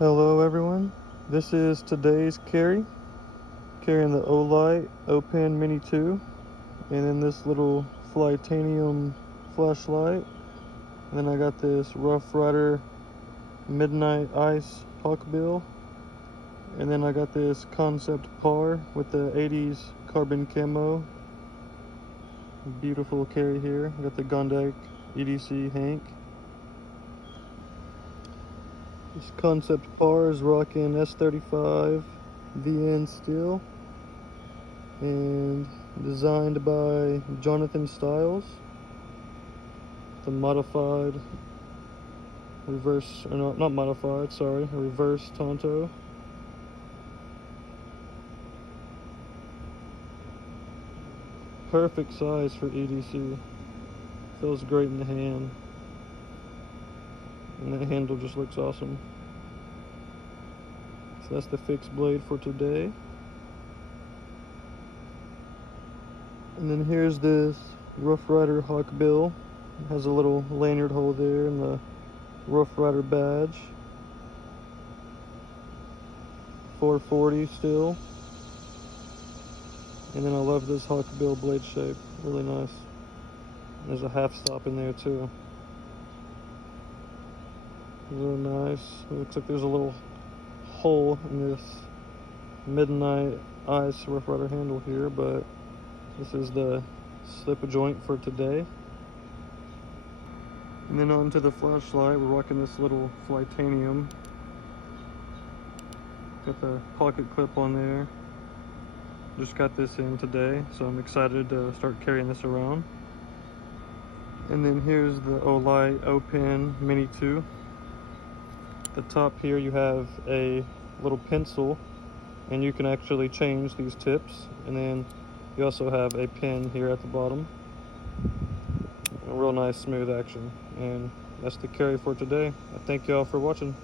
Hello everyone, this is today's carry, carrying the Olight O-Pen Mini 2, and then this little Flytanium flashlight, and then I got this Rough Rider Midnight Ice Hawkbill, and then I got this Kansept Parr with the 80s carbon camo. Beautiful carry here. I got the Gondak EDC Hank. This Kansept Parr is rocking S35 VN steel and designed by Jonathan Stiles. The modified reverse, or not modified, sorry, reverse Tonto. Perfect size for EDC. Feels great in the hand. And that handle just looks awesome. So that's the fixed blade for today. And then here's this Rough Rider Hawkbill. It has a little lanyard hole there and the Rough Rider badge. 440 still. And then I love this Hawkbill blade shape. Really nice. There's a half stop in there too. Really nice. It looks like there's a little hole in this Midnight Ice Rough Rider handle here, but this is the slip joint for today. And then onto the flashlight, we're rocking this little Flytanium. Got the pocket clip on there. Just got this in today, so I'm excited to start carrying this around. And then here's the Olight O-Pen Mini 2. At the top here you have a little pencil, and you can actually change these tips. And then you also have a pin here at the bottom. A real nice smooth action. And that's the carry for today. I thank y'all for watching.